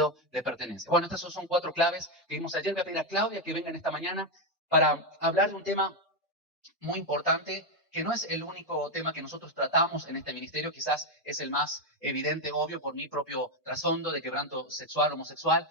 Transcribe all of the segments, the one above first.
sentido de pertenencia. Bueno, estas son 4 claves que vimos ayer. Voy a pedir a Claudia que venga en esta mañana para hablar de un tema muy importante, que no es el único tema que nosotros tratamos en este ministerio, quizás es el más evidente, obvio, por mi propio trasfondo de quebranto sexual, homosexual,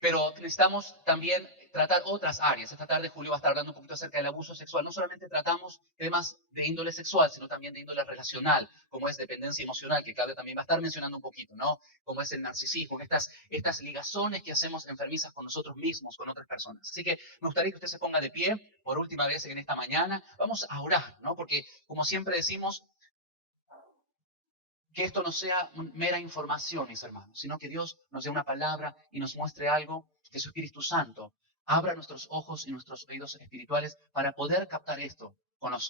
pero necesitamos también tratar otras áreas. Esta tarde Julio va a estar hablando un poquito acerca del abuso sexual. No solamente tratamos temas de índole sexual, sino también de índole relacional, como es dependencia emocional, que Claudia también va a estar mencionando un poquito, ¿no? Como es el narcisismo, estas ligazones que hacemos enfermizas con nosotros mismos, con otras personas. Así que me gustaría que usted se ponga de pie por última vez en esta mañana. Vamos a orar, ¿no? Porque como siempre decimos, que esto no sea mera información, mis hermanos, sino que Dios nos dé una palabra y nos muestre algo, que su Espíritu Santo abra nuestros ojos y nuestros oídos espirituales para poder captar esto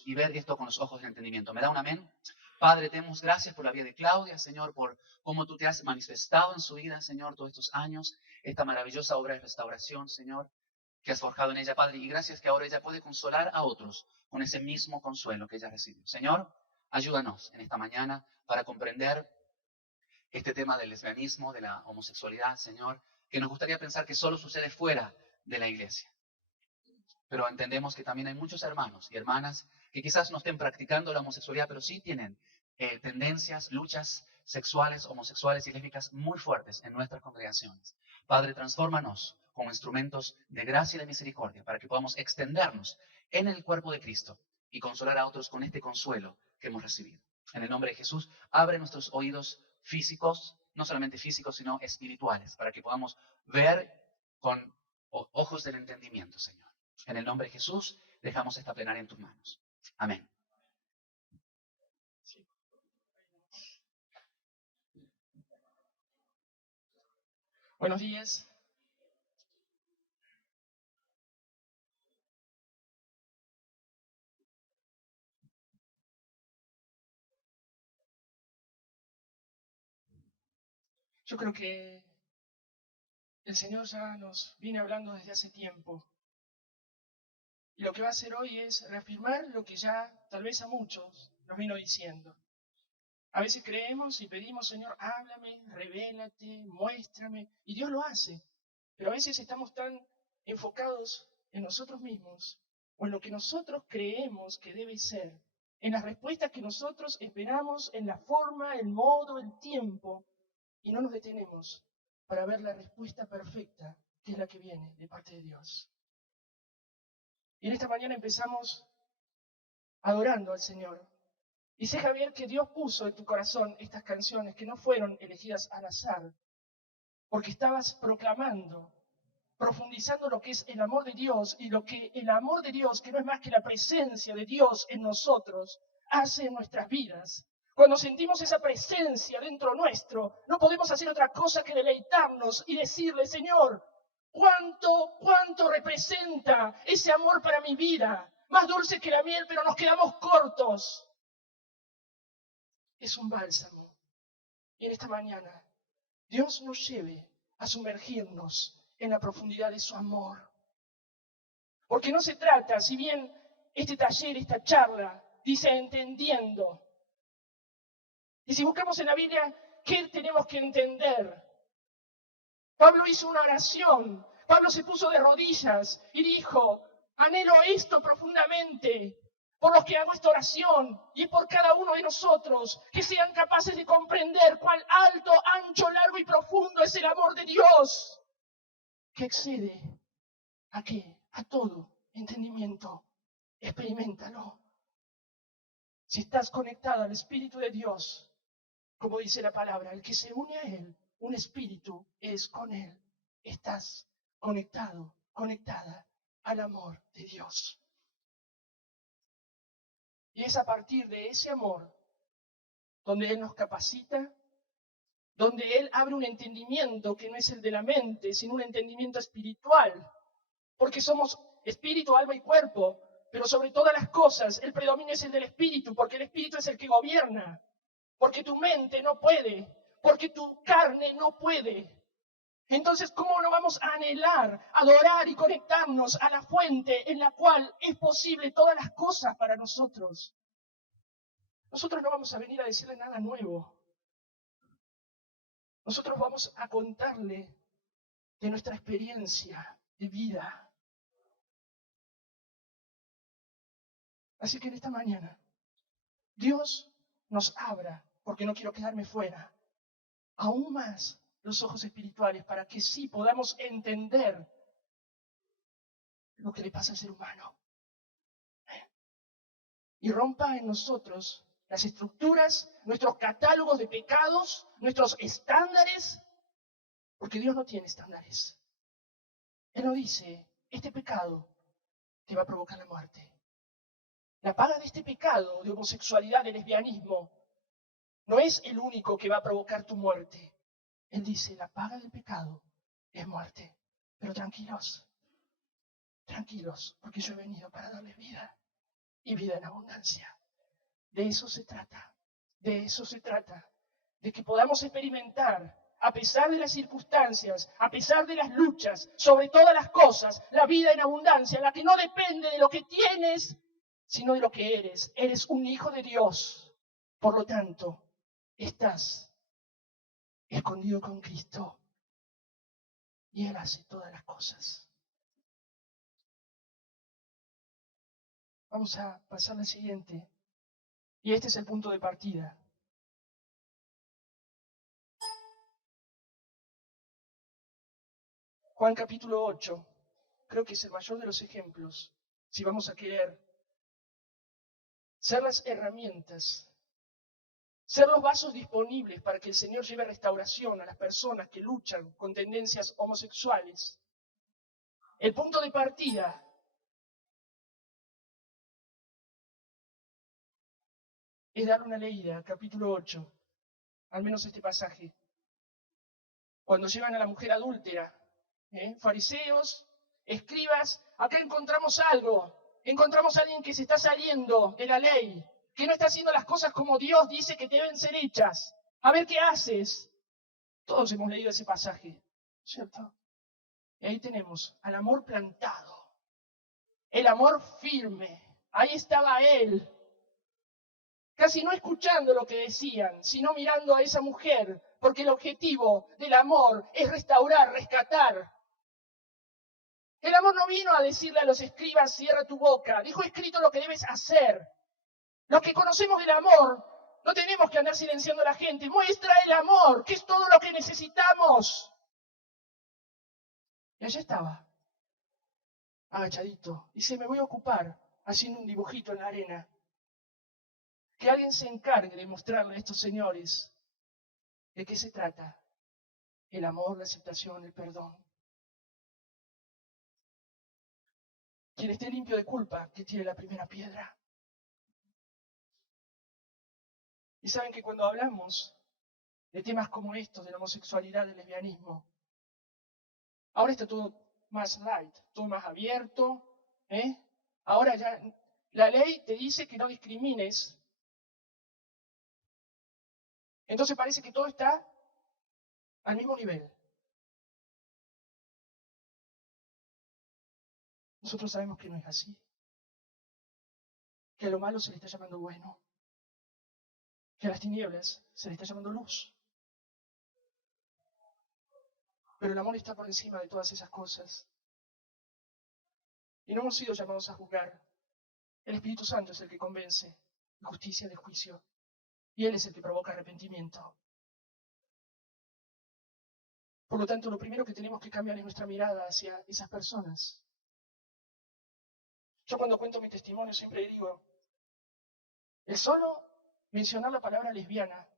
y ver esto con los ojos del entendimiento. ¿Me da un amén? Padre, te damos gracias por la vida de Claudia, Señor, por cómo tú te has manifestado en su vida, Señor, todos estos años, esta maravillosa obra de restauración, Señor, que has forjado en ella, Padre, y gracias que ahora ella puede consolar a otros con ese mismo consuelo que ella recibió. Señor, ayúdanos en esta mañana para comprender este tema del lesbianismo, de la homosexualidad, Señor, que nos gustaría pensar que solo sucede fuera de la iglesia. Pero entendemos que también hay muchos hermanos y hermanas que quizás no estén practicando la homosexualidad, pero sí tienen tendencias, luchas sexuales, homosexuales y lésbicas muy fuertes en nuestras congregaciones. Padre, transfórmanos como instrumentos de gracia y de misericordia para que podamos extendernos en el cuerpo de Cristo y consolar a otros con este consuelo que hemos recibido. En el nombre de Jesús, abre nuestros oídos físicos, no solamente físicos, sino espirituales, para que podamos ver con ojos del entendimiento, Señor. En el nombre de Jesús, dejamos esta plenaria en tus manos. Amén. Buenos días. Yo creo que el Señor ya nos viene hablando desde hace tiempo. Y lo que va a hacer hoy es reafirmar lo que ya tal vez a muchos nos vino diciendo. A veces creemos y pedimos, Señor, háblame, revélate, muéstrame, y Dios lo hace. Pero a veces estamos tan enfocados en nosotros mismos o en lo que nosotros creemos que debe ser, en las respuestas que nosotros esperamos, en la forma, el modo, el tiempo, y no nos detenemos para ver la respuesta perfecta, que es la que viene de parte de Dios. Y en esta mañana empezamos adorando al Señor. Y sé, Javier, que Dios puso en tu corazón estas canciones que no fueron elegidas al azar, porque estabas proclamando, profundizando lo que es el amor de Dios y lo que el amor de Dios, que no es más que la presencia de Dios en nosotros, hace en nuestras vidas. Cuando sentimos esa presencia dentro nuestro, no podemos hacer otra cosa que deleitarnos y decirle, Señor, cuánto representa ese amor para mi vida, más dulce que la miel, pero nos quedamos cortos. Es un bálsamo. Y en esta mañana, Dios nos lleve a sumergirnos en la profundidad de su amor. Porque no se trata, si bien este taller, esta charla, dice entendiendo. Y si buscamos en la Biblia, ¿qué tenemos que entender? Pablo hizo una oración. Pablo se puso de rodillas y dijo, anhelo esto profundamente, por los que hago esta oración y por cada uno de nosotros, que sean capaces de comprender cuán alto, ancho, largo y profundo es el amor de Dios, que excede ¿a qué? A todo entendimiento. Experiméntalo. Si estás conectado al Espíritu de Dios, como dice la palabra, el que se une a Él, un espíritu es con Él. Estás conectado, conectada al amor de Dios. Y es a partir de ese amor donde Él nos capacita, donde Él abre un entendimiento que no es el de la mente, sino un entendimiento espiritual, porque somos espíritu, alma y cuerpo, pero sobre todas las cosas el predominio es el del espíritu, porque el espíritu es el que gobierna, porque tu mente no puede, porque tu carne no puede. Entonces, ¿cómo no vamos a anhelar, adorar y conectarnos a la fuente en la cual es posible todas las cosas para nosotros? Nosotros no vamos a venir a decirle nada nuevo. Nosotros vamos a contarle de nuestra experiencia de vida. Así que en esta mañana, Dios nos abra, porque no quiero quedarme fuera, aún más los ojos espirituales para que sí podamos entender lo que le pasa al ser humano. Y rompa en nosotros las estructuras, nuestros catálogos de pecados, nuestros estándares, porque Dios no tiene estándares. Él no dice, este pecado te va a provocar la muerte. La paga de este pecado de homosexualidad, de lesbianismo, no es el único que va a provocar tu muerte. Él dice, la paga del pecado es muerte. Pero tranquilos, tranquilos, porque yo he venido para darles vida y vida en abundancia. De eso se trata, de eso se trata, de que podamos experimentar, a pesar de las circunstancias, a pesar de las luchas, sobre todas las cosas, la vida en abundancia, la que no depende de lo que tienes, sino de lo que eres. Eres un hijo de Dios, por lo tanto, estás escondido con Cristo y Él hace todas las cosas. Vamos a pasar al siguiente. Y este es el punto de partida. Juan capítulo 8, creo que es el mayor de los ejemplos, si vamos a querer ser las herramientas, ser los vasos disponibles para que el Señor lleve restauración a las personas que luchan con tendencias homosexuales. El punto de partida es dar una leída, capítulo 8, al menos este pasaje. Cuando llevan a la mujer adúltera, fariseos, escribas, acá encontramos algo, encontramos a alguien que se está saliendo de la ley, que no está haciendo las cosas como Dios dice que deben ser hechas. A ver qué haces. Todos hemos leído ese pasaje, ¿cierto? Y ahí tenemos al amor plantado, el amor firme. Ahí estaba él, casi no escuchando lo que decían, sino mirando a esa mujer, porque el objetivo del amor es restaurar, rescatar. El amor no vino a decirle a los escribas, cierra tu boca, dijo escrito lo que debes hacer. Los que conocemos del amor, no tenemos que andar silenciando a la gente, muestra el amor, que es todo lo que necesitamos. Y allá estaba, agachadito, dice, me voy a ocupar haciendo un dibujito en la arena. Que alguien se encargue de mostrarle a estos señores de qué se trata. El amor, la aceptación, el perdón. Quien esté limpio de culpa, que tire la primera piedra. Y saben que cuando hablamos de temas como estos, de la homosexualidad, del lesbianismo, ahora está todo más light, todo más abierto. Ahora ya la ley te dice que no discrimines. Entonces parece que todo está al mismo nivel. Nosotros sabemos que no es así. Que a lo malo se le está llamando bueno. Que a las tinieblas se le está llamando luz. Pero el amor está por encima de todas esas cosas. Y no hemos sido llamados a juzgar. El Espíritu Santo es el que convence de justicia, de juicio. Y Él es el que provoca arrepentimiento. Por lo tanto, lo primero que tenemos que cambiar es nuestra mirada hacia esas personas. Yo cuando cuento mi testimonio siempre digo, el solo mencionar la palabra lesbiana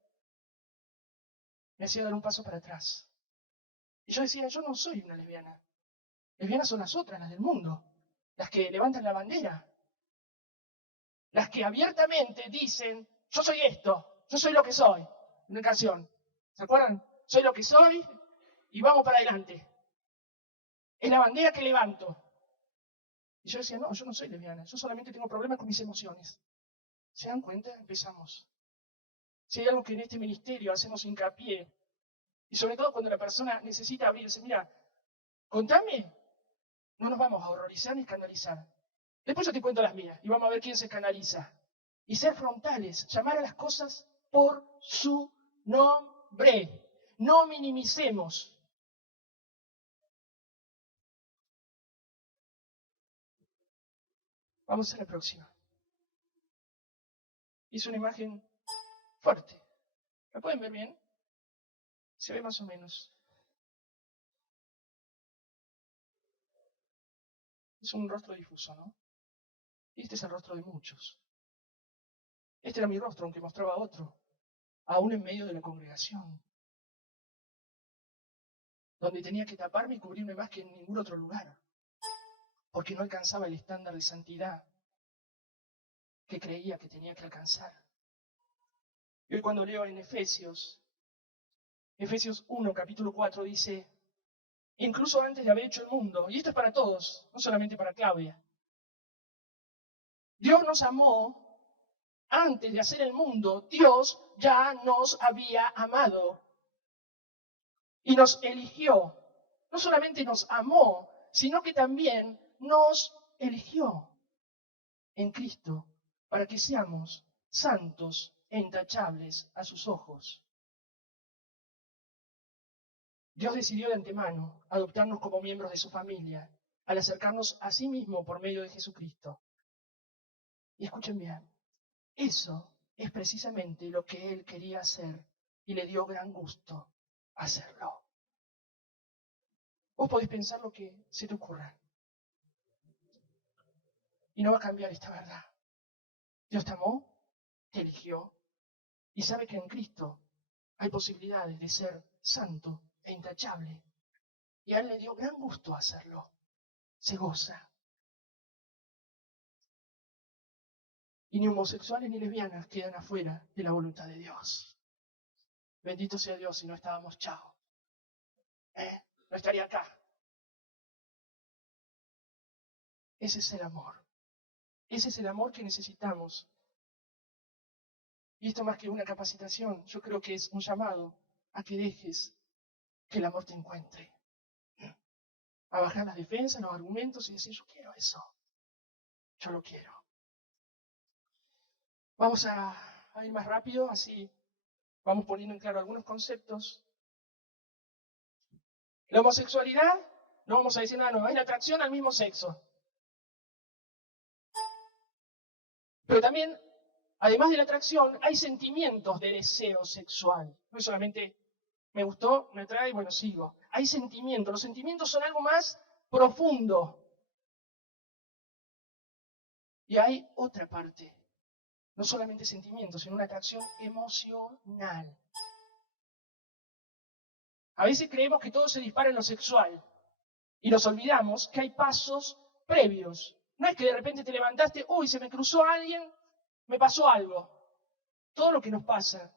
me hacía dar un paso para atrás. Y yo decía, yo no soy una lesbiana. Lesbianas son las otras, las del mundo, las que levantan la bandera, las que abiertamente dicen, yo soy esto, yo soy lo que soy. Una canción, ¿se acuerdan? Soy lo que soy y vamos para adelante. Es la bandera que levanto. Y yo decía, no, yo no soy lesbiana, yo solamente tengo problemas con mis emociones. ¿Se dan cuenta? Empezamos. Si hay algo que en este ministerio hacemos hincapié, y sobre todo cuando la persona necesita abrirse, mira, contame, no nos vamos a horrorizar ni escandalizar. Después yo te cuento las mías y vamos a ver quién se escandaliza. Y ser frontales, llamar a las cosas por su nombre. No minimicemos. Vamos a la próxima. Es una imagen fuerte. ¿La pueden ver bien? Se ve más o menos. Es un rostro difuso, ¿no? Y este es el rostro de muchos. Este era mi rostro, aunque mostraba otro, aún en medio de la congregación, donde tenía que taparme y cubrirme más que en ningún otro lugar, porque no alcanzaba el estándar de santidad que creía que tenía que alcanzar. Y hoy cuando leo en Efesios 1, capítulo 4, dice, incluso antes de haber hecho el mundo, y esto es para todos, no solamente para Claudia, Dios nos amó antes de hacer el mundo, Dios ya nos había amado y nos eligió. No solamente nos amó, sino que también nos eligió en Cristo para que seamos santos e intachables a sus ojos. Dios decidió de antemano adoptarnos como miembros de su familia al acercarnos a sí mismo por medio de Jesucristo. Y escuchen bien, eso es precisamente lo que Él quería hacer y le dio gran gusto hacerlo. Vos podés pensar lo que se te ocurra y no va a cambiar esta verdad. Dios te amó, te eligió y sabe que en Cristo hay posibilidades de ser santo e intachable. Y a Él le dio gran gusto hacerlo. Se goza. Y ni homosexuales ni lesbianas quedan afuera de la voluntad de Dios. Bendito sea Dios, si no estábamos chao. No estaría acá. Ese es el amor. Ese es el amor que necesitamos. Y esto más que una capacitación, yo creo que es un llamado a que dejes que el amor te encuentre. A bajar las defensas, los argumentos y decir, yo quiero eso. Yo lo quiero. Vamos a ir más rápido, así vamos poniendo en claro algunos conceptos. La homosexualidad, no vamos a decir nada nuevo, es la atracción al mismo sexo. Pero también, además de la atracción, hay sentimientos de deseo sexual. No es solamente me gustó, me atrae y bueno, sigo. Hay sentimientos. Los sentimientos son algo más profundo. Y hay otra parte. No solamente sentimientos, sino una atracción emocional. A veces creemos que todo se dispara en lo sexual y nos olvidamos que hay pasos previos. No es que de repente te levantaste, uy, se me cruzó alguien, me pasó algo. Todo lo que nos pasa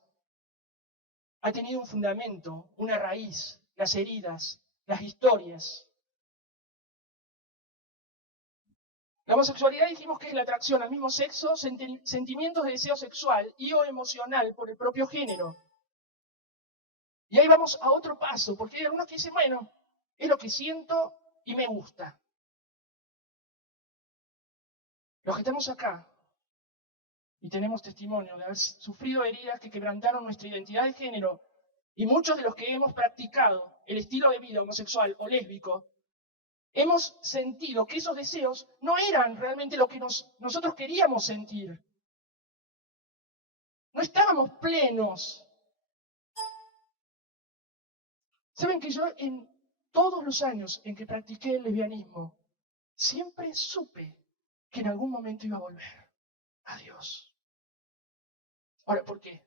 ha tenido un fundamento, una raíz, las heridas, las historias. La homosexualidad dijimos que es la atracción al mismo sexo, sentimientos de deseo sexual y o emocional por el propio género. Y ahí vamos a otro paso, porque hay algunos que dicen, bueno, es lo que siento y me gusta. Los que estamos acá y tenemos testimonio de haber sufrido heridas que quebrantaron nuestra identidad de género y muchos de los que hemos practicado el estilo de vida homosexual o lésbico, hemos sentido que esos deseos no eran realmente lo que nosotros queríamos sentir. No estábamos plenos. Saben que yo en todos los años en que practiqué el lesbianismo, siempre supe que en algún momento iba a volver a Dios. Ahora, ¿por qué?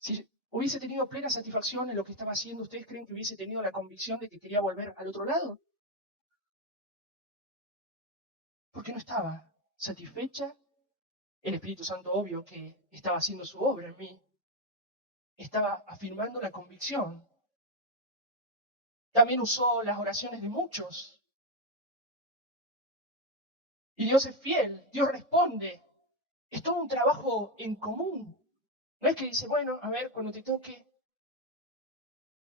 Si hubiese tenido plena satisfacción en lo que estaba haciendo, ¿ustedes creen que hubiese tenido la convicción de que quería volver al otro lado? Porque no estaba satisfecha. El Espíritu Santo, obvio, que estaba haciendo su obra en mí. Estaba afirmando la convicción. También usó las oraciones de muchos. Y Dios es fiel, Dios responde. Es todo un trabajo en común. No es que dice, bueno, a ver, cuando te toque.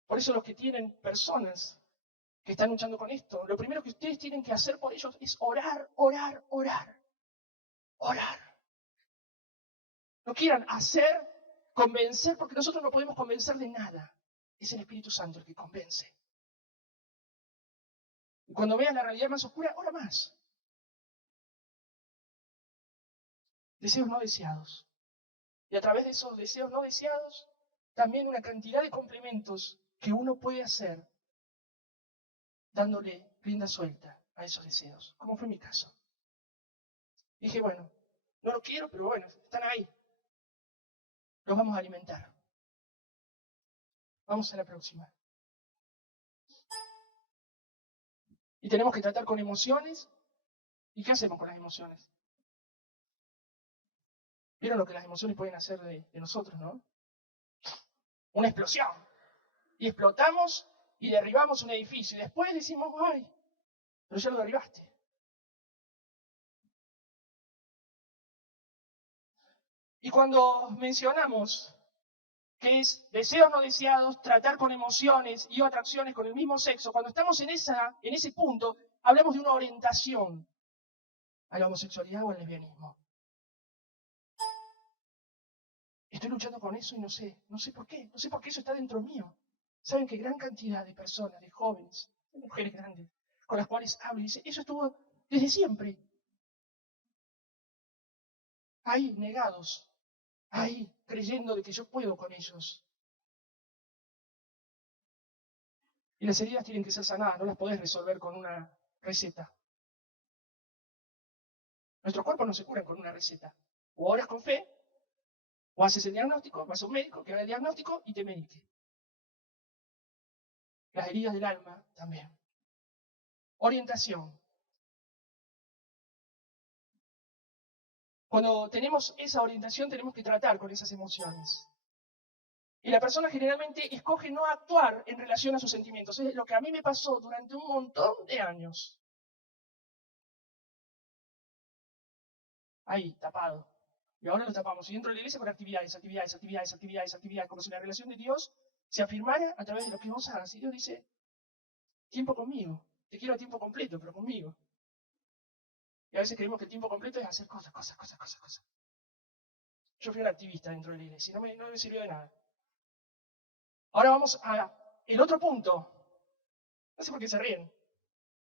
Por eso los que tienen personas que están luchando con esto, lo primero que ustedes tienen que hacer por ellos es orar, orar, orar. Orar. No quieran hacer, convencer, porque nosotros no podemos convencer de nada. Es el Espíritu Santo el que convence. Y cuando veas la realidad más oscura, ora más. Deseos no deseados. Y a través de esos deseos no deseados, también una cantidad de complementos que uno puede hacer dándole rienda suelta a esos deseos, como fue mi caso. Dije, bueno, no lo quiero, pero bueno, están ahí. Los vamos a alimentar. Vamos a la próxima. Y tenemos que tratar con emociones. ¿Y qué hacemos con las emociones? ¿Vieron lo que las emociones pueden hacer de nosotros, no? Una explosión. Y explotamos y derribamos un edificio. Y después decimos, ay, pero ya lo derribaste. Y cuando mencionamos que es deseos no deseados, tratar con emociones y atracciones con el mismo sexo, cuando estamos en ese punto, hablamos de una orientación a la homosexualidad o al lesbianismo. Estoy luchando con eso y no sé por qué, no sé por qué eso está dentro mío. Saben que gran cantidad de personas, de jóvenes, de mujeres grandes, con las cuales hablo y dicen, eso estuvo desde siempre. Ahí, negados, ahí, creyendo de que yo puedo con ellos. Y las heridas tienen que ser sanadas, no las podés resolver con una receta. Nuestro cuerpo no se cura con una receta. O oras con fe, o haces el diagnóstico, vas a un médico que haga el diagnóstico y te medique. Las heridas del alma también. Orientación. Cuando tenemos esa orientación tenemos que tratar con esas emociones. Y la persona generalmente escoge no actuar en relación a sus sentimientos. Es lo que a mí me pasó durante un montón de años. Ahí, tapado. Y ahora lo tapamos. Y dentro de la iglesia con actividades, como si la relación de Dios se afirmara a través de lo que vos hagas. Y Dios dice, tiempo conmigo. Te quiero a tiempo completo, pero conmigo. Y a veces creemos que el tiempo completo es hacer cosas. Yo fui un activista dentro de la iglesia y no me sirvió de nada. Ahora vamos a el otro punto. No sé por qué se ríen.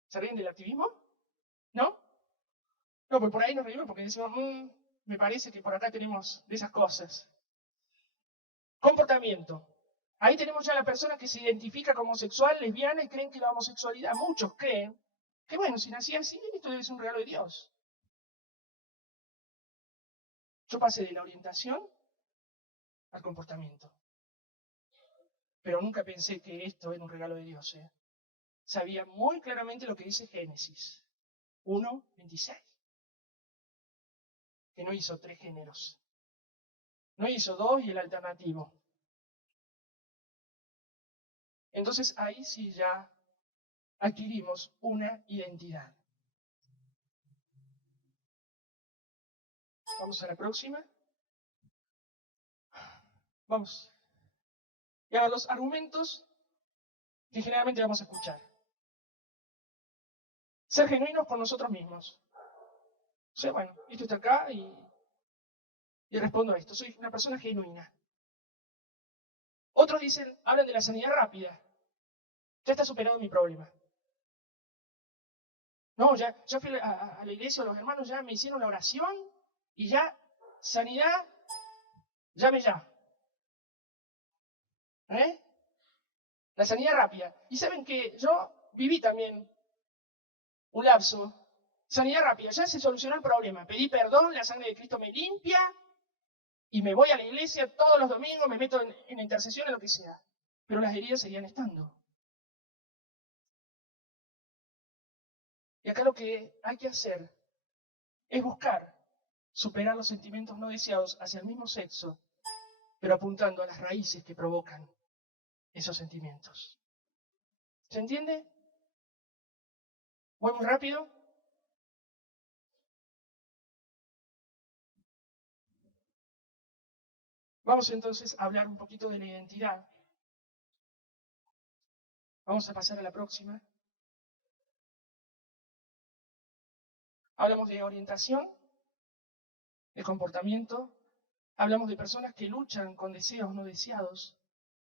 ¿Se ríen del activismo? ¿No? No, pues por ahí nos reímos porque decimos, me parece que por acá tenemos de esas cosas. Comportamiento. Ahí tenemos ya a la persona que se identifica como homosexual, lesbiana y creen que la homosexualidad, muchos creen que bueno, si nací así, esto debe ser un regalo de Dios. Yo pasé de la orientación al comportamiento. Pero nunca pensé que esto era un regalo de Dios. Sabía muy claramente lo que dice Génesis 1:26. Que no hizo 3 géneros. No hizo 2 y el alternativo. Entonces ahí sí ya adquirimos una identidad. Vamos a la próxima. Vamos. Y ahora los argumentos que generalmente vamos a escuchar. Ser genuinos con nosotros mismos. O sea, bueno, esto está acá y respondo a esto. Soy una persona genuina. Otros hablan de la sanidad rápida. Ya está superado mi problema. No, ya fui a la iglesia, los hermanos ya me hicieron la oración y ya, sanidad, llame ya. La sanidad rápida. Y saben que yo viví también un lapso. Sanidad rápida, ya se solucionó el problema. Pedí perdón, la sangre de Cristo me limpia y me voy a la iglesia todos los domingos, me meto en intercesión, en lo que sea. Pero las heridas seguían estando. Y acá lo que hay que hacer es buscar superar los sentimientos no deseados hacia el mismo sexo, pero apuntando a las raíces que provocan esos sentimientos. ¿Se entiende? Voy muy rápido. Vamos entonces a hablar un poquito de la identidad. Vamos a pasar a la próxima. Hablamos de orientación, de comportamiento. Hablamos de personas que luchan con deseos no deseados.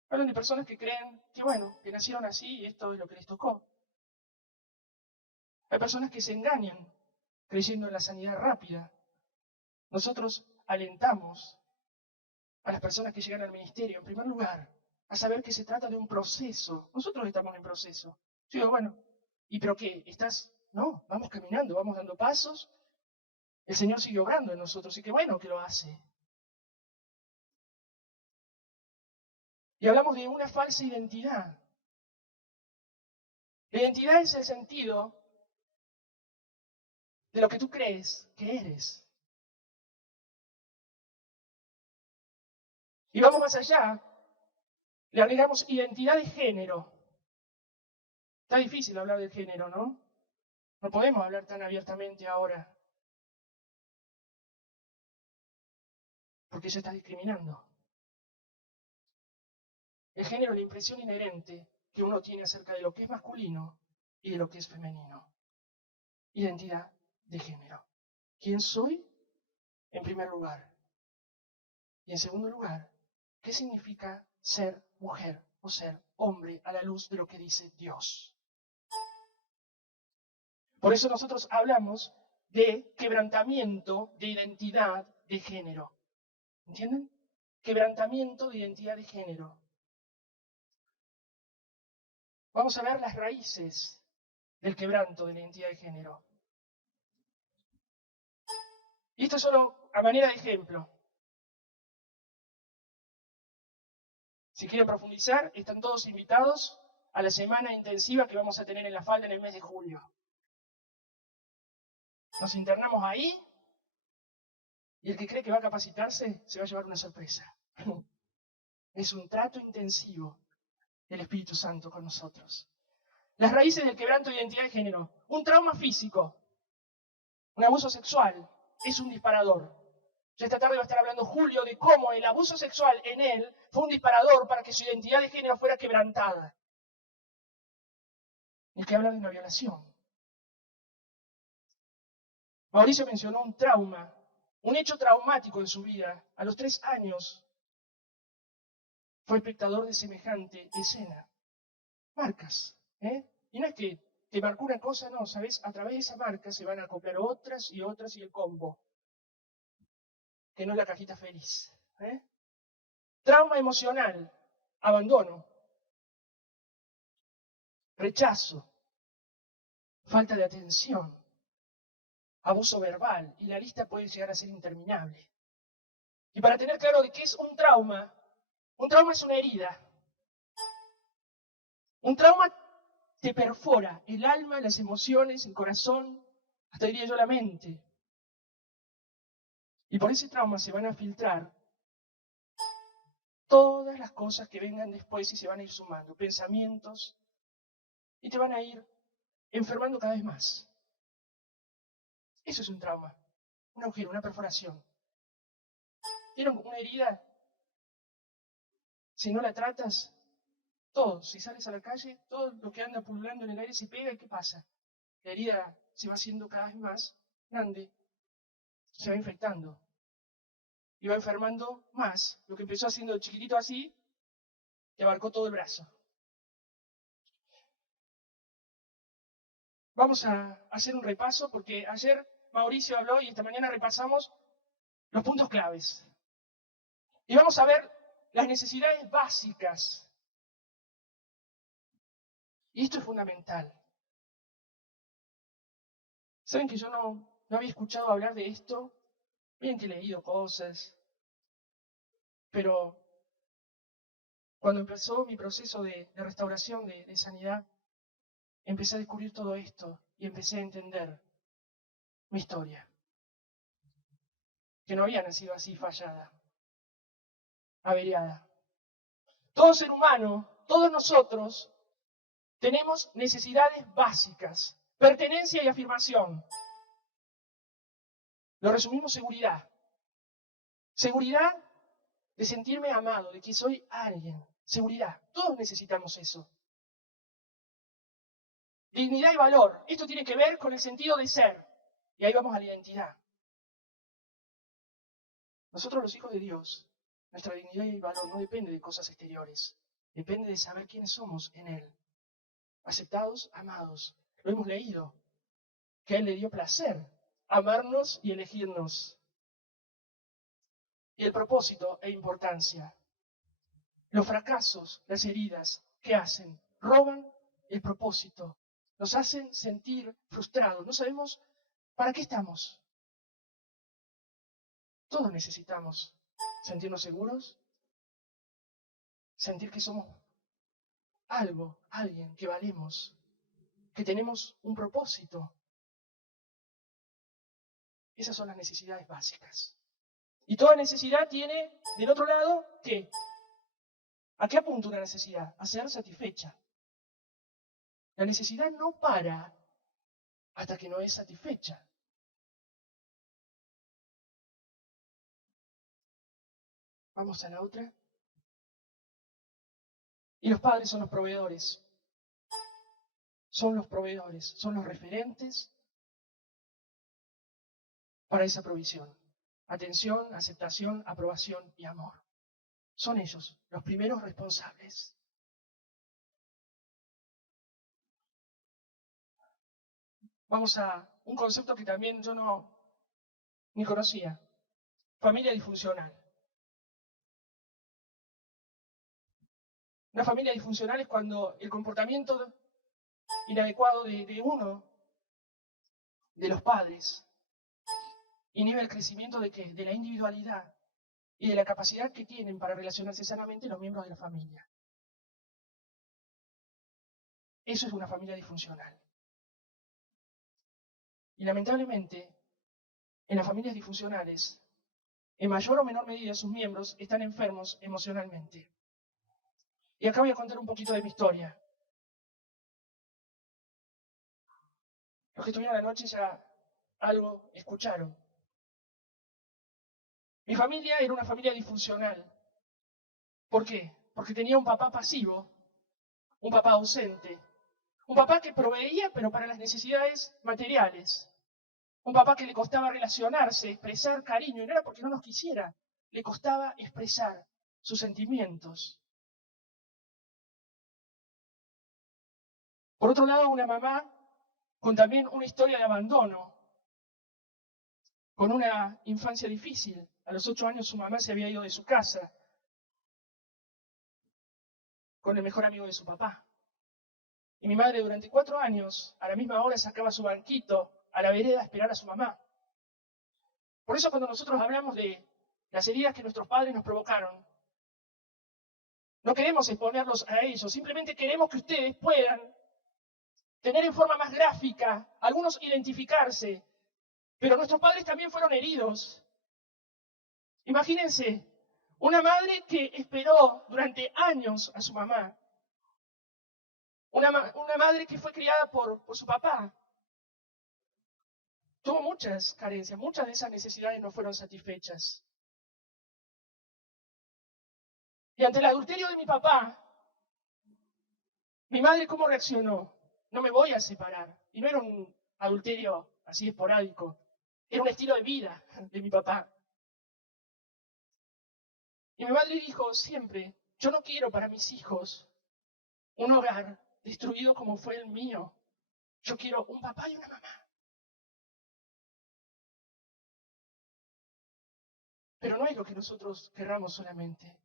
Hablan de personas que creen que, bueno, que nacieron así y esto es lo que les tocó. Hay personas que se engañan creyendo en la sanidad rápida. Nosotros alentamos a las personas que llegan al ministerio, en primer lugar, a saber que se trata de un proceso. Nosotros estamos en proceso. Yo digo, bueno, ¿y pero qué? ¿Estás? No, vamos caminando, vamos dando pasos. El Señor sigue obrando en nosotros y qué bueno que lo hace. Y hablamos de una falsa identidad. La identidad es el sentido de lo que tú crees que eres. Y vamos más allá, le agregamos identidad de género. Está difícil hablar del género, ¿no? No podemos hablar tan abiertamente ahora, porque se está discriminando. El género es la impresión inherente que uno tiene acerca de lo que es masculino y de lo que es femenino. Identidad de género. ¿Quién soy? En primer lugar. Y en segundo lugar, ¿qué significa ser mujer o ser hombre a la luz de lo que dice Dios? Por eso nosotros hablamos de quebrantamiento de identidad de género. ¿Entienden? Quebrantamiento de identidad de género. Vamos a ver las raíces del quebranto de la identidad de género. Y esto solo a manera de ejemplo. Si quieren profundizar, están todos invitados a la semana intensiva que vamos a tener en La Falda en el mes de julio. Nos internamos ahí y el que cree que va a capacitarse se va a llevar una sorpresa. Es un trato intensivo del Espíritu Santo con nosotros. Las raíces del quebranto de identidad de género. Un trauma físico, un abuso sexual, es un disparador. Yo esta tarde va a estar hablando Julio de cómo el abuso sexual en él fue un disparador para que su identidad de género fuera quebrantada. El que habla de una violación. Mauricio mencionó un trauma, un hecho traumático en su vida. A los 3 años fue espectador de semejante escena. Marcas, ¿eh? Y no es que te marcó una cosa, no, ¿sabes? A través de esa marca se van a acoplar otras y otras y el combo. Que no es la cajita feliz. ¿Eh? Trauma emocional, abandono, rechazo, falta de atención, abuso verbal, y la lista puede llegar a ser interminable. Y para tener claro de qué es un trauma es una herida. Un trauma te perfora el alma, las emociones, el corazón, hasta diría yo la mente. Y por ese trauma se van a filtrar todas las cosas que vengan después y se van a ir sumando, pensamientos, y te van a ir enfermando cada vez más. Eso es un trauma, un agujero, una perforación. ¿Tienen una herida? Si no la tratas, todo, si sales a la calle, todo lo que anda pululando en el aire se pega y ¿qué pasa? La herida se va haciendo cada vez más grande, se va infectando y va enfermando más. Lo que empezó haciendo chiquitito así, te abarcó todo el brazo. Vamos a hacer un repaso porque ayer Mauricio habló y esta mañana repasamos los puntos claves. Y vamos a ver las necesidades básicas. Y esto es fundamental. ¿Saben que yo no había escuchado hablar de esto? Miren que he leído cosas. Pero cuando empezó mi proceso de restauración, de sanidad, empecé a descubrir todo esto y empecé a entender mi historia. Que no había nacido así, fallada, averiada. Todo ser humano, todos nosotros, tenemos necesidades básicas, pertenencia y afirmación. Lo resumimos seguridad. Seguridad de sentirme amado, de que soy alguien. Seguridad. Todos necesitamos eso. Dignidad y valor. Esto tiene que ver con el sentido de ser. Y ahí vamos a la identidad. Nosotros los hijos de Dios, nuestra dignidad y valor no depende de cosas exteriores. Depende de saber quiénes somos en Él. Aceptados, amados. Lo hemos leído. que a Él le dio placer amarnos y elegirnos. Y el propósito e importancia. Los fracasos, las heridas, ¿qué hacen? Roban el propósito. Nos hacen sentir frustrados. No sabemos para qué estamos. Todos necesitamos sentirnos seguros, sentir que somos algo, alguien, que valemos, que tenemos un propósito. Esas son las necesidades básicas. Y toda necesidad tiene, del otro lado, ¿qué? ¿A qué apunta una necesidad? A ser satisfecha. La necesidad no para hasta que no es satisfecha. Vamos a la otra. Y los padres son los proveedores. Son los proveedores, son los referentes para esa provisión. Atención, aceptación, aprobación y amor. Son ellos los primeros responsables. Vamos a un concepto que también yo ni conocía. Familia disfuncional. Una familia disfuncional es cuando el comportamiento inadecuado de uno de los padres inhibe el crecimiento de ¿qué? De la individualidad y de la capacidad que tienen para relacionarse sanamente los miembros de la familia. Eso es una familia disfuncional. Y lamentablemente, en las familias disfuncionales, en mayor o menor medida sus miembros están enfermos emocionalmente. Y acá voy a contar un poquito de mi historia. Los que estuvieron anoche ya algo escucharon. Mi familia era una familia disfuncional. ¿Por qué? Porque tenía un papá pasivo, un papá ausente, un papá que proveía pero para las necesidades materiales, un papá que le costaba relacionarse, expresar cariño, y no era porque no nos quisiera, le costaba expresar sus sentimientos. Por otro lado, una mamá con también una historia de abandono, con una infancia difícil. A los 8 años su mamá se había ido de su casa con el mejor amigo de su papá. Y mi madre durante 4 años, a la misma hora, sacaba su banquito a la vereda a esperar a su mamá. Por eso cuando nosotros hablamos de las heridas que nuestros padres nos provocaron, no queremos exponerlos a ellos, simplemente queremos que ustedes puedan tener en forma más gráfica, algunos identificarse, pero nuestros padres también fueron heridos. Imagínense, una madre que esperó durante años a su mamá, una madre que fue criada por su papá, tuvo muchas carencias, muchas de esas necesidades no fueron satisfechas. Y ante el adulterio de mi papá, mi madre, ¿cómo reaccionó? No me voy a separar. Y no era un adulterio así esporádico, era un estilo de vida de mi papá. Y mi madre dijo siempre, yo no quiero para mis hijos un hogar destruido como fue el mío. Yo quiero un papá y una mamá. Pero no es lo que nosotros querramos solamente.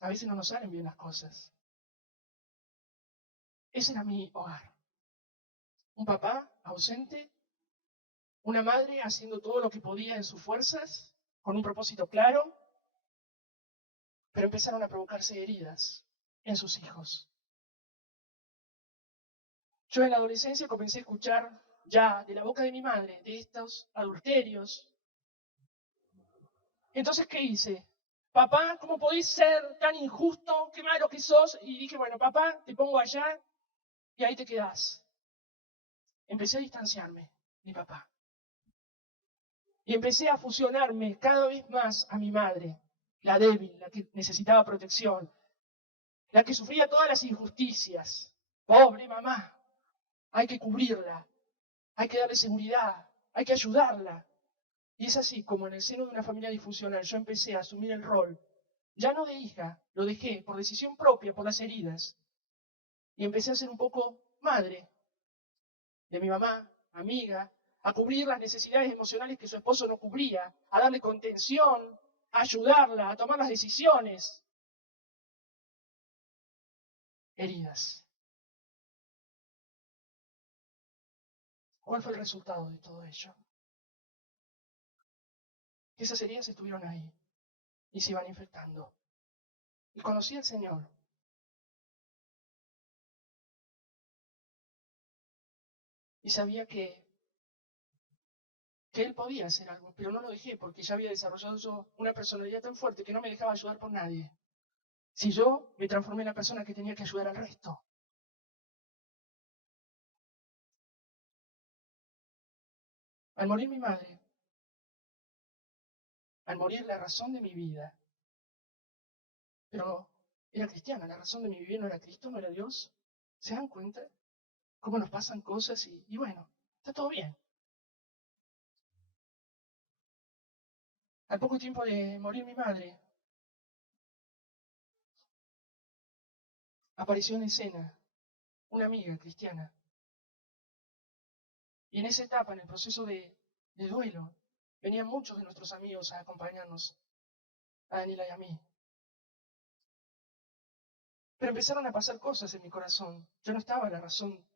A veces no nos salen bien las cosas. Ese era mi hogar. Un papá ausente, una madre haciendo todo lo que podía en sus fuerzas, con un propósito claro, pero empezaron a provocarse heridas en sus hijos. Yo en la adolescencia comencé a escuchar ya de la boca de mi madre de estos adulterios. Entonces, ¿qué hice? Papá, ¿cómo podés ser tan injusto? Qué malo que sos. Y dije, bueno, papá, te pongo allá y ahí te quedás. Empecé a distanciarme de mi papá. Y empecé a fusionarme cada vez más a mi madre, la débil, la que necesitaba protección, la que sufría todas las injusticias. Pobre mamá, hay que cubrirla, hay que darle seguridad, hay que ayudarla. Y es así como en el seno de una familia disfuncional yo empecé a asumir el rol, ya no de hija, lo dejé por decisión propia, por las heridas. Y empecé a ser un poco madre de mi mamá, amiga, a cubrir las necesidades emocionales que su esposo no cubría, a darle contención, a ayudarla, a tomar las decisiones. Heridas. ¿Cuál fue el resultado de todo ello? Esas heridas estuvieron ahí y se iban infectando. Y conocí al Señor. Y sabía que Él podía hacer algo, pero no lo dejé porque ya había desarrollado yo una personalidad tan fuerte que no me dejaba ayudar por nadie. Si yo me transformé en la persona que tenía que ayudar al resto. Al morir mi madre, al morir la razón de mi vida, pero era cristiana, la razón de mi vida no era Cristo, no era Dios. ¿Se dan cuenta? Cómo nos pasan cosas y bueno, está todo bien. Al poco tiempo de morir mi madre, apareció en escena una amiga cristiana. Y en esa etapa, en el proceso de duelo, venían muchos de nuestros amigos a acompañarnos, a Daniela y a mí. Pero empezaron a pasar cosas en mi corazón. Yo no estaba en la razón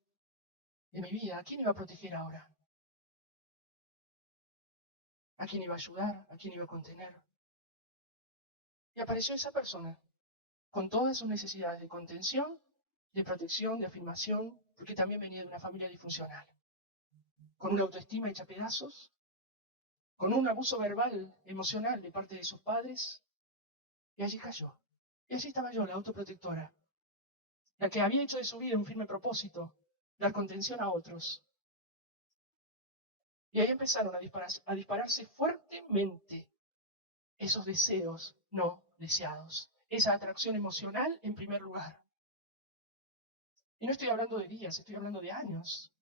de mi vida. ¿A quién iba a proteger ahora? ¿A quién iba a ayudar? ¿A quién iba a contener? Y apareció esa persona, con todas sus necesidades de contención, de protección, de afirmación, porque también venía de una familia disfuncional, con una autoestima hecha pedazos, con un abuso verbal, emocional de parte de sus padres, y allí cayó. Y allí estaba yo, la autoprotectora, la que había hecho de su vida un firme propósito, dar contención a otros. Y ahí empezaron a dispararse fuertemente esos deseos no deseados, esa atracción emocional en primer lugar. Y no estoy hablando de días, estoy hablando de años,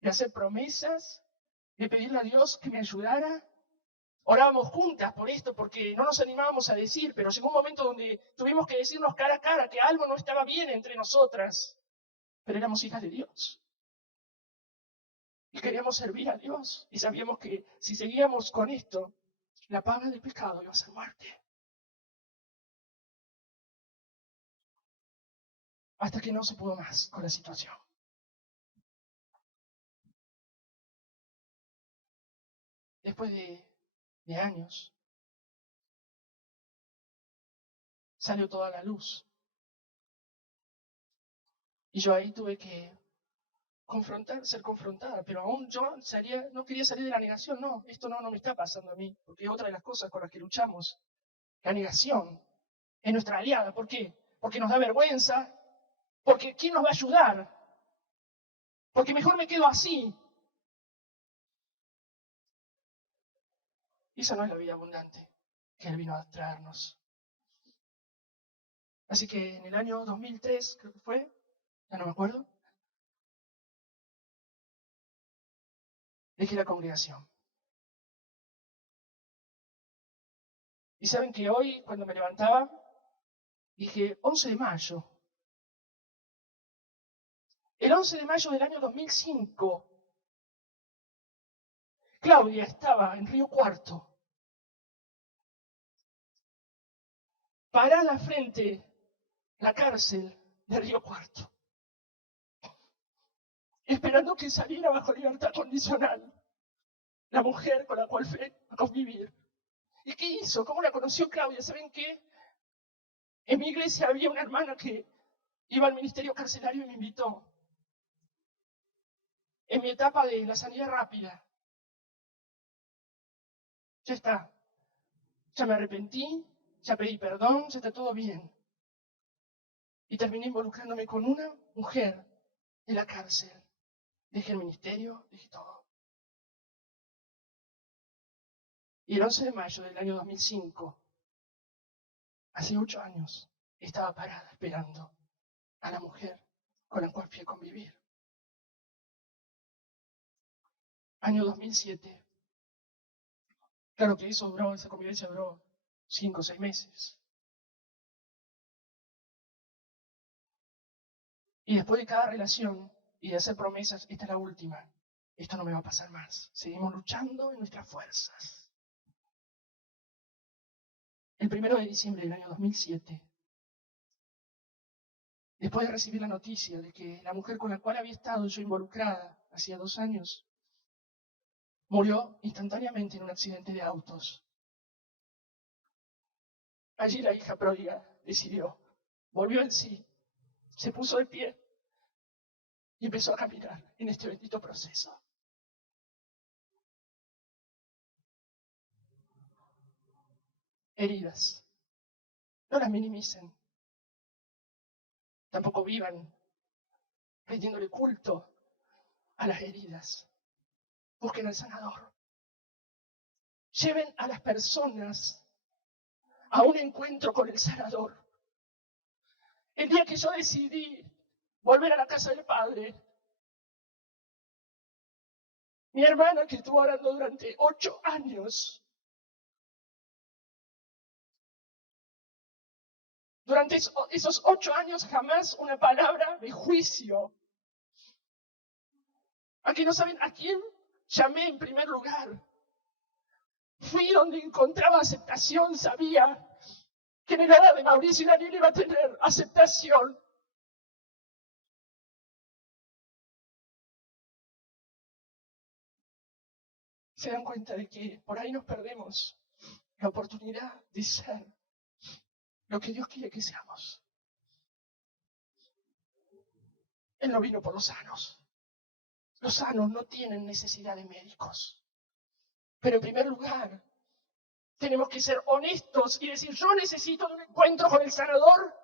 de hacer promesas, de pedirle a Dios que me ayudara. Orábamos juntas por esto porque no nos animábamos a decir, pero llegó un momento donde tuvimos que decirnos cara a cara que algo no estaba bien entre nosotras, pero éramos hijas de Dios. Y queríamos servir a Dios y sabíamos que si seguíamos con esto, la paga del pecado iba a ser muerte. Hasta que no se pudo más con la situación. Después de años, salió toda la luz. Y yo ahí tuve que ser confrontada, pero aún yo no quería salir de la negación. No, esto no me está pasando a mí, porque es otra de las cosas con las que luchamos. La negación es nuestra aliada. ¿Por qué? Porque nos da vergüenza, porque ¿quién nos va a ayudar? Porque mejor me quedo así. Y esa no es la vida abundante que Él vino a traernos. Así que en el año 2003, creo que fue, ya no me acuerdo, dejé la congregación. Y saben que hoy, cuando me levantaba, dije 11 de mayo. El 11 de mayo del año 2005, Claudia estaba en Río Cuarto, parada frente a la cárcel de Río Cuarto, esperando que saliera bajo libertad condicional la mujer con la cual fue a convivir. ¿Y qué hizo? ¿Cómo la conoció Claudia? ¿Saben qué? En mi iglesia había una hermana que iba al ministerio carcelario y me invitó. En mi etapa de la sanidad rápida. Ya está. Ya me arrepentí, ya pedí perdón, ya está todo bien. Y terminé involucrándome con una mujer de la cárcel. Dejé el ministerio, dejé todo. Y el 11 de mayo del año 2005, hace 8 años, estaba parada esperando a la mujer con la cual fui a convivir. Año 2007. Claro que esa convivencia duró 5 o 6 meses. Y después de cada relación y de hacer promesas, esta es la última. esto no me va a pasar más. Seguimos luchando en nuestras fuerzas. El 1 de diciembre del año 2007, después de recibir la noticia de que la mujer con la cual había estado yo involucrada hacía 2 años, murió instantáneamente en un accidente de autos. Allí la hija pródiga decidió, volvió en sí, se puso de pie y empezó a caminar en este bendito proceso. Heridas, no las minimicen. Tampoco vivan rindiéndole culto a las heridas. Busquen al sanador. Lleven a las personas a un encuentro con el sanador. El día que yo decidí volver a la casa del Padre, mi hermana, que estuvo orando durante 8 años, durante esos 8 años jamás una palabra de juicio. Aquí no saben a quién llamé en primer lugar. Fui donde encontraba aceptación, sabía que en el hora de Mauricio y Daniel iba a tener aceptación. Se dan cuenta de que por ahí nos perdemos la oportunidad de ser lo que Dios quiere que seamos. Él no vino por los sanos. Los sanos no tienen necesidad de médicos. Pero en primer lugar, tenemos que ser honestos y decir, yo necesito de un encuentro con el sanador.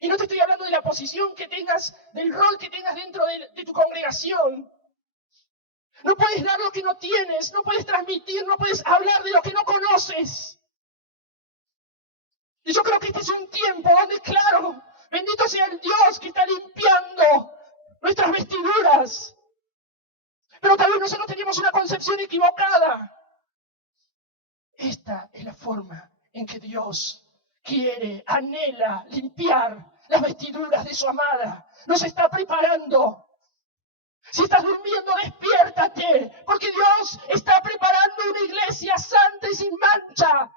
Y no te estoy hablando de la posición que tengas, del rol que tengas dentro de tu congregación. No puedes dar lo que no tienes, no puedes transmitir, no puedes hablar de lo que no conoces. Y yo creo que este es un tiempo donde, claro, bendito sea el Dios que está limpiando nuestras vestiduras. Pero tal vez nosotros tenemos una concepción equivocada. Esta es la forma en que Dios quiere, anhela limpiar las vestiduras de su amada. Nos está preparando. Si estás durmiendo, despiértate, porque Dios está preparando una iglesia santa y sin mancha.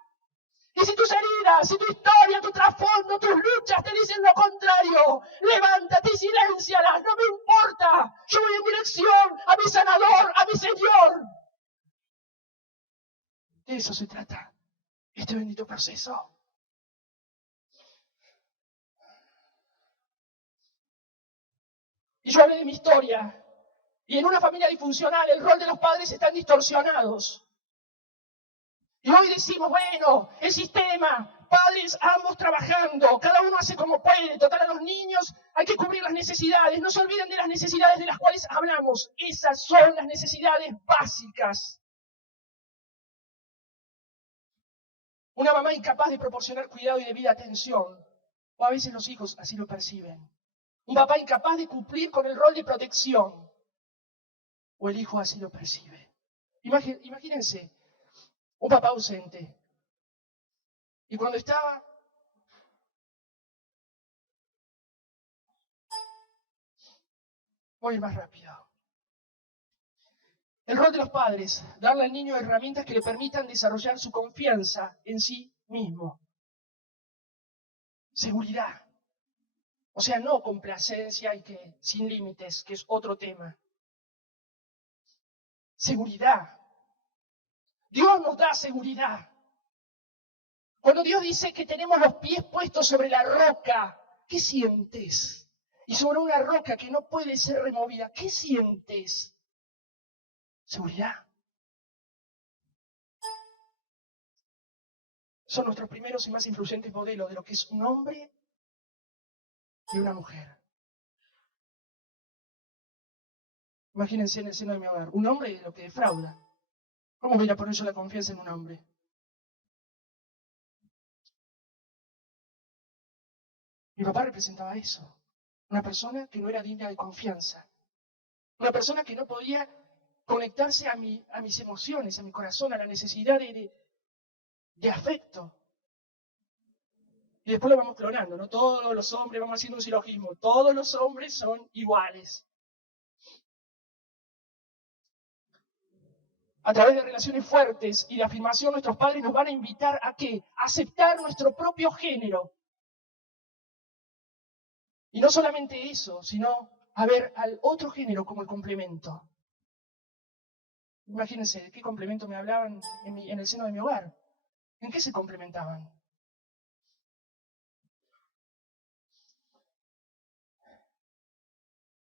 Y si tus heridas, si tu historia, tu trasfondo, tus luchas te dicen lo contrario, levántate y siléncialas, no me importa. Yo voy en dirección a mi sanador, a mi Señor. De eso se trata este bendito proceso. Y yo hablé de mi historia. Y en una familia disfuncional el rol de los padres están distorsionados. Y hoy decimos, bueno, el sistema, padres ambos trabajando, cada uno hace como puede, total a los niños hay que cubrir las necesidades. No se olviden de las necesidades de las cuales hablamos. Esas son las necesidades básicas. Una mamá incapaz de proporcionar cuidado y debida atención, o a veces los hijos así lo perciben. Un papá incapaz de cumplir con el rol de protección, o el hijo así lo percibe. Imagínense, un papá ausente. Y cuando estaba voy a ir más rápido. El rol de los padres, darle al niño herramientas que le permitan desarrollar su confianza en sí mismo. Seguridad. O sea, no complacencia y que sin límites, que es otro tema. Seguridad. Dios nos da seguridad. Cuando Dios dice que tenemos los pies puestos sobre la roca, ¿qué sientes? Y sobre una roca que no puede ser removida, ¿qué sientes? Seguridad. Son nuestros primeros y más influyentes modelos de lo que es un hombre y una mujer. Imagínense en el seno de mi hogar, un hombre es lo que defrauda. ¿Cómo voy a poner yo la confianza en un hombre? Mi papá representaba eso. Una persona que no era digna de confianza. Una persona que no podía conectarse a mis emociones, a mi corazón, a la necesidad de afecto. Y después lo vamos clonando, ¿no? Todos los hombres, vamos haciendo un silogismo, todos los hombres son iguales. a través de relaciones fuertes y de afirmación, nuestros padres nos van a invitar ¿a qué? A aceptar nuestro propio género. Y no solamente eso, sino a ver al otro género como el complemento. Imagínense, ¿de qué complemento me hablaban en el seno de mi hogar? ¿En qué se complementaban?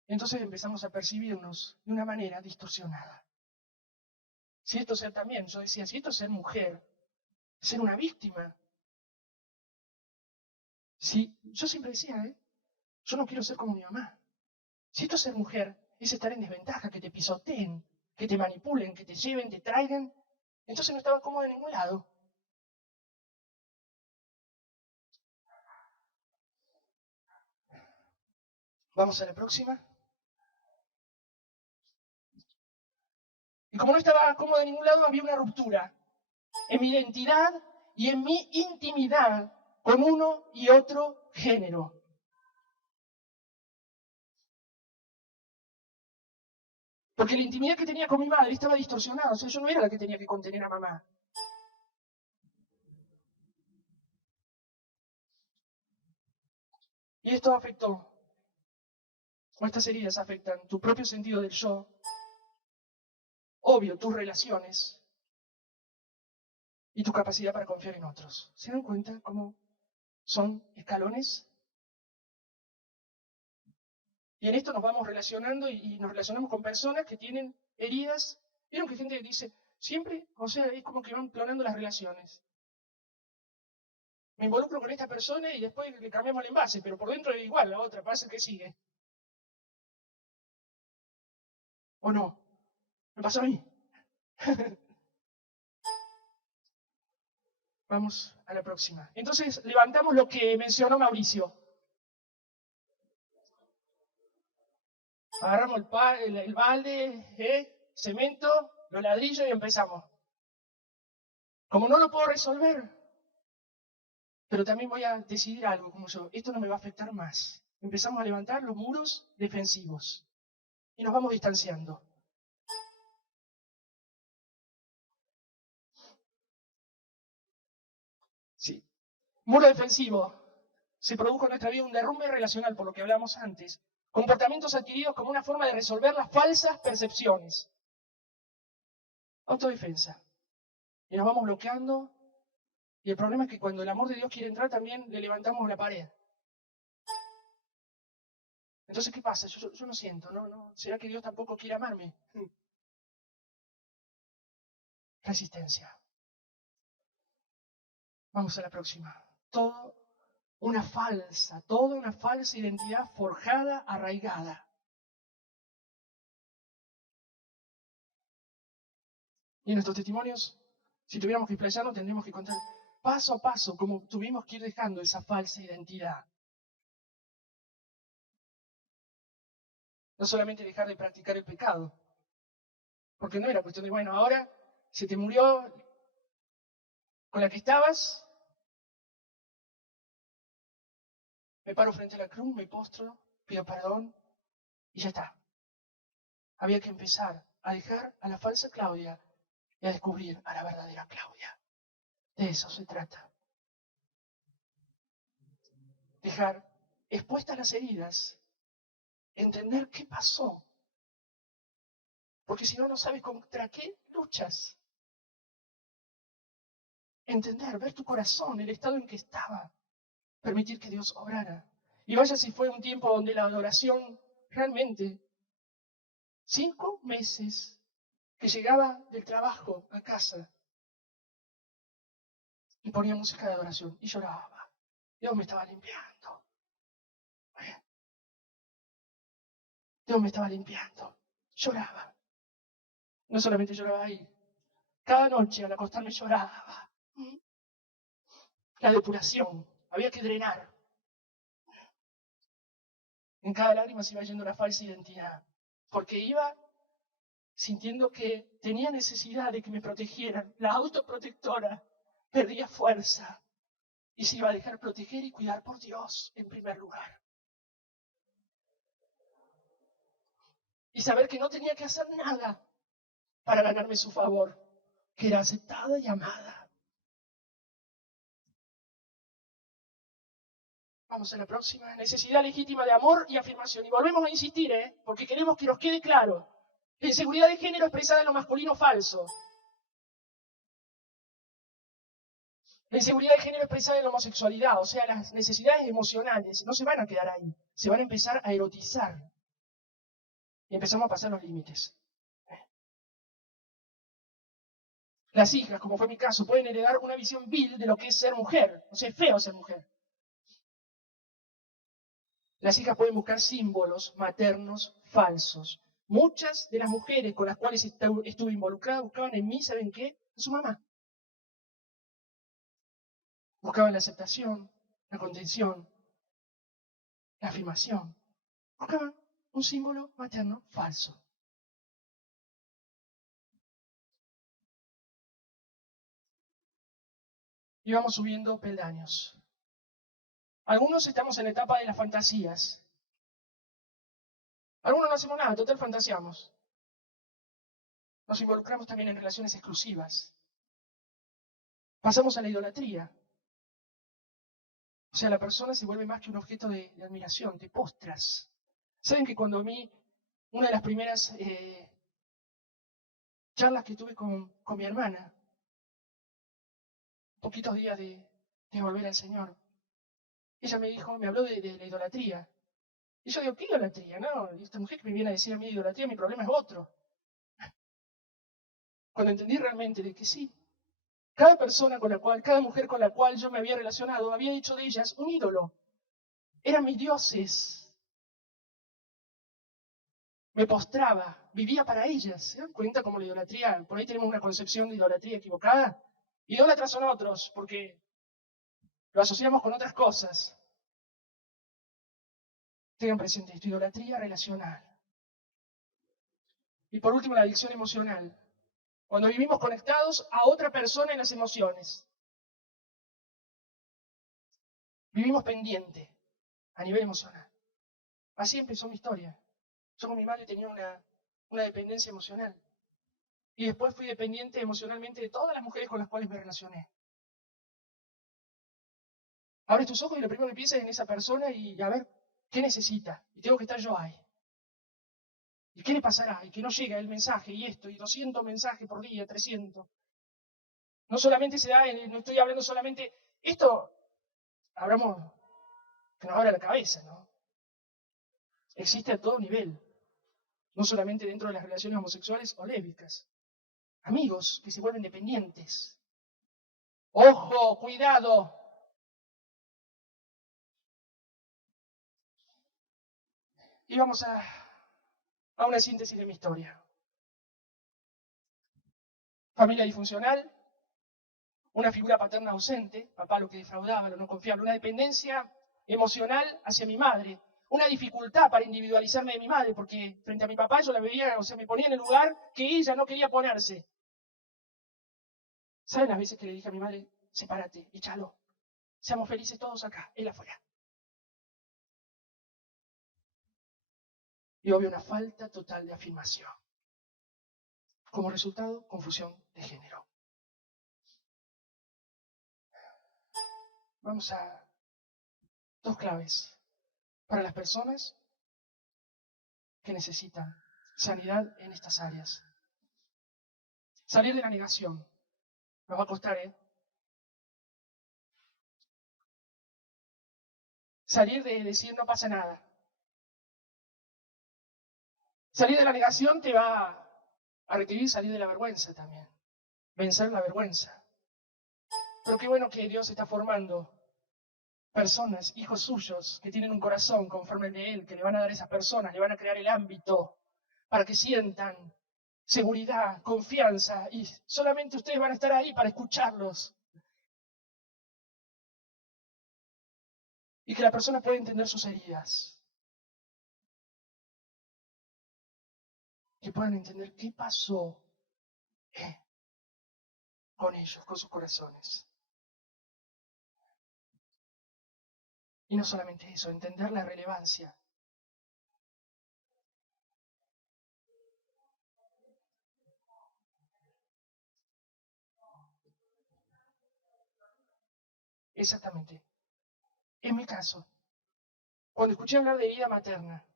Entonces empezamos a percibirnos de una manera distorsionada. Si esto es ser también, yo decía, si esto es ser mujer, ser una víctima. Si, yo siempre decía, yo no quiero ser como mi mamá. Si esto es ser mujer, es estar en desventaja, que te pisoteen, que te manipulen, que te lleven, te traigan. Entonces no estaba cómodo de ningún lado. Vamos a la próxima. Y como no estaba cómodo de ningún lado, había una ruptura en mi identidad y en mi intimidad con uno y otro género. Porque la intimidad que tenía con mi madre estaba distorsionada. O sea, yo no era la que tenía que contener a mamá. Y esto afectó, o estas heridas afectan tu propio sentido del yo, obvio, tus relaciones y tu capacidad para confiar en otros. ¿Se dan cuenta cómo son escalones? Y en esto nos vamos relacionando y nos relacionamos con personas que tienen heridas. ¿Vieron que gente dice, siempre, o sea, es como que van clonando las relaciones? Me involucro con esta persona y después le cambiamos el envase, pero por dentro es igual, la otra pasa que sigue. ¿O no? Me pasó a mí. Vamos a la próxima. Entonces, levantamos lo que mencionó Mauricio. Agarramos el balde, cemento, los ladrillos y empezamos. Como no lo puedo resolver, pero también voy a decidir algo como yo, esto no me va a afectar más. Empezamos a levantar los muros defensivos y nos vamos distanciando. Sí. Muro defensivo. Se produjo en nuestra vida un derrumbe relacional, por lo que hablamos antes. Comportamientos adquiridos como una forma de resolver las falsas percepciones. Autodefensa. Y nos vamos bloqueando. Y el problema es que cuando el amor de Dios quiere entrar, también le levantamos la pared. Entonces, ¿qué pasa? Yo no siento, ¿no? ¿Será que Dios tampoco quiere amarme? Resistencia. Vamos a la próxima. Toda una falsa identidad forjada, arraigada. Y en nuestros testimonios, si tuviéramos que expresarnos, tendríamos que contar paso a paso cómo tuvimos que ir dejando esa falsa identidad. No solamente dejar de practicar el pecado, porque no era cuestión de, bueno, ahora se te murió con la que estabas, me paro frente a la cruz, me postro, pido perdón y ya está. Había que empezar a dejar a la falsa Claudia y a descubrir a la verdadera Claudia. De eso se trata. Dejar expuestas las heridas, entender qué pasó. Porque si no, no sabes contra qué luchas. Entender, ver tu corazón, el estado en que estaba. Permitir que Dios obrara. Y vaya si fue un tiempo donde la adoración realmente, 5 meses que llegaba del trabajo a casa y ponía música de adoración y lloraba. Dios me estaba limpiando. Dios me estaba limpiando. Lloraba. No solamente lloraba ahí. Cada noche al acostarme lloraba. La depuración. Había que drenar. En cada lágrima se iba yendo la falsa identidad. Porque iba sintiendo que tenía necesidad de que me protegieran. La autoprotectora perdía fuerza y se iba a dejar proteger y cuidar por Dios en primer lugar. Y saber que no tenía que hacer nada para ganarme su favor, que era aceptada y amada. Vamos a la próxima. Necesidad legítima de amor y afirmación. Y volvemos a insistir, porque queremos que nos quede claro. La inseguridad de género expresada en lo masculino falso. La inseguridad de género expresada en la homosexualidad, o sea, las necesidades emocionales, no se van a quedar ahí. Se van a empezar a erotizar. Y empezamos a pasar los límites. Las hijas, como fue mi caso, pueden heredar una visión vil de lo que es ser mujer. O sea, es feo ser mujer. Las hijas pueden buscar símbolos maternos falsos. Muchas de las mujeres con las cuales estuve involucrada buscaban en mí, ¿saben qué? A su mamá. Buscaban la aceptación, la contención, la afirmación. Buscaban un símbolo materno falso. Y vamos subiendo peldaños. Algunos estamos en la etapa de las fantasías. Algunos no hacemos nada, total fantaseamos. Nos involucramos también en relaciones exclusivas. Pasamos a la idolatría. O sea, la persona se vuelve más que un objeto de admiración, te postras. ¿Saben que cuando a mí, una de las primeras charlas que tuve con mi hermana, poquitos días de volver al Señor, ella me dijo, me habló de la idolatría. Y yo digo, ¿qué idolatría? No, esta mujer que me viene a decir a mí idolatría, mi problema es otro. Cuando entendí realmente de que sí, cada persona con la cual, cada mujer con la cual yo me había relacionado, había hecho de ellas un ídolo. Eran mis dioses. Me postraba, vivía para ellas. ¿Se dan cuenta cómo la idolatría? Por ahí tenemos una concepción de idolatría equivocada. Idólatras son otros, porque lo asociamos con otras cosas. Tengan presente esto, idolatría relacional. Y por último, la adicción emocional. Cuando vivimos conectados a otra persona en las emociones. Vivimos pendiente a nivel emocional. Así empezó mi historia. Yo con mi madre tenía una dependencia emocional. Y después fui dependiente emocionalmente de todas las mujeres con las cuales me relacioné. Abres tus ojos y lo primero que piensas es en esa persona y a ver, ¿qué necesita? Y tengo que estar yo ahí. ¿Y qué le pasará? Y que no llega el mensaje y esto, y 200 mensajes por día, 300. No solamente se da, no estoy hablando solamente, esto, hablamos, que nos abra la cabeza, ¿no? Existe a todo nivel, no solamente dentro de las relaciones homosexuales o lésbicas. Amigos que se vuelven dependientes. ¡Ojo! ¡Cuidado! Y vamos a una síntesis de mi historia. Familia disfuncional, una figura paterna ausente, papá lo que defraudaba, lo no confiable, una dependencia emocional hacia mi madre, una dificultad para individualizarme de mi madre, porque frente a mi papá yo la veía, o sea, me ponía en el lugar que ella no quería ponerse. ¿Saben las veces que le dije a mi madre, sepárate, échalo, seamos felices todos acá, él afuera? Y obvio una falta total de afirmación. Como resultado, confusión de género. Vamos a dos claves para las personas que necesitan sanidad en estas áreas. Salir de la negación. Nos va a costar, ¿eh? Salir de decir no pasa nada. Salir de la negación te va a requerir salir de la vergüenza también. Vencer la vergüenza. Pero qué bueno que Dios está formando personas, hijos suyos, que tienen un corazón conforme el de Él, que le van a dar a esas personas, le van a crear el ámbito para que sientan seguridad, confianza, y solamente ustedes van a estar ahí para escucharlos. Y que la persona pueda entender sus heridas. Que puedan entender qué pasó con ellos, con sus corazones. Y no solamente eso, entender la relevancia Exactamente. En mi caso, cuando escuché hablar de herida materna,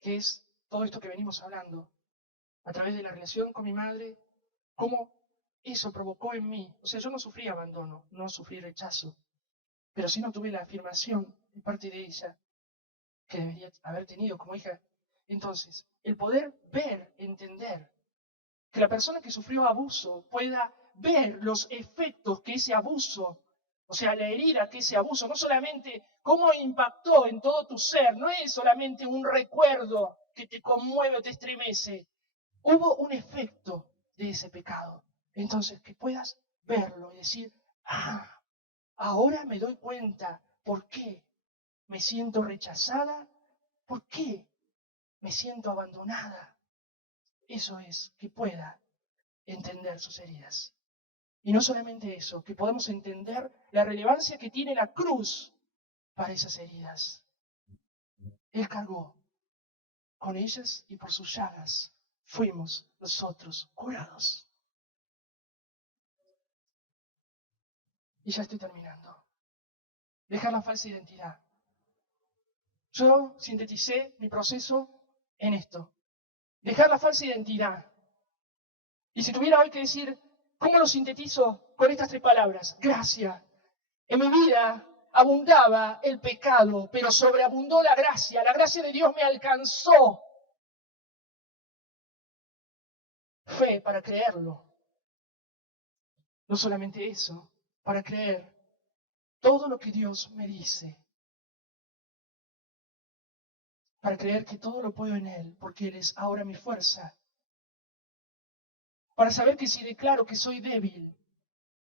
que es todo esto que venimos hablando, a través de la relación con mi madre, cómo eso provocó en mí, o sea, yo no sufrí abandono, no sufrí rechazo, pero sí no tuve la afirmación de parte de ella que debería haber tenido como hija. Entonces, el poder ver, entender, que la persona que sufrió abuso pueda ver los efectos que ese abuso, o sea, la herida que ese abuso, no solamente cómo impactó en todo tu ser, no es solamente un recuerdo que te conmueve o te estremece, hubo un efecto de ese pecado. Entonces, que puedas verlo y decir, ah, ahora me doy cuenta por qué me siento rechazada, por qué me siento abandonada. Eso es, que pueda entender sus heridas. Y no solamente eso, que podamos entender la relevancia que tiene la cruz para esas heridas. Él cargó con ellas y por sus llagas fuimos nosotros curados. Y ya estoy terminando. Dejar la falsa identidad. Yo sinteticé mi proceso en esto. Dejar la falsa identidad. Y si tuviera hoy que decir, ¿cómo lo sintetizo con estas 3 palabras? Gracia. En mi vida abundaba el pecado, pero sobreabundó la gracia. La gracia de Dios me alcanzó. Fe para creerlo. No solamente eso, para creer todo lo que Dios me dice. Para creer que todo lo puedo en Él, porque Él es ahora mi fuerza. Para saber que si declaro que soy débil,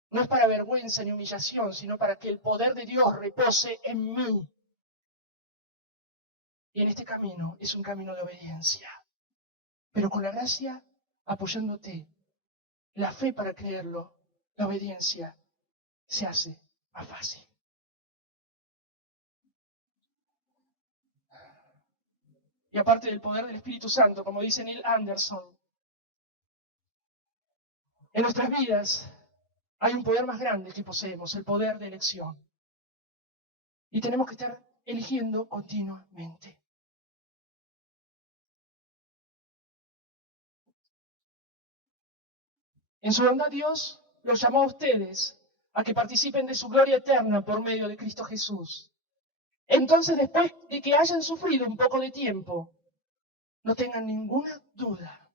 no es para vergüenza ni humillación, sino para que el poder de Dios repose en mí. Y en este camino es un camino de obediencia. Pero con la gracia apoyándote, la fe para creerlo, la obediencia se hace más fácil. Y aparte del poder del Espíritu Santo, como dice Neil Anderson, en nuestras vidas hay un poder más grande que poseemos, el poder de elección. Y tenemos que estar eligiendo continuamente. En su bondad Dios los llamó a ustedes a que participen de su gloria eterna por medio de Cristo Jesús. Entonces, después de que hayan sufrido un poco de tiempo, no tengan ninguna duda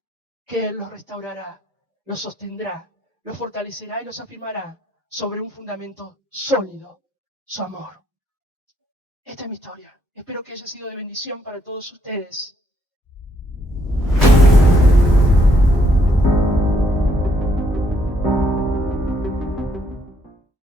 que Él los restaurará, los sostendrá, los fortalecerá y los afirmará sobre un fundamento sólido, su amor. Esta es mi historia. Espero que haya sido de bendición para todos ustedes.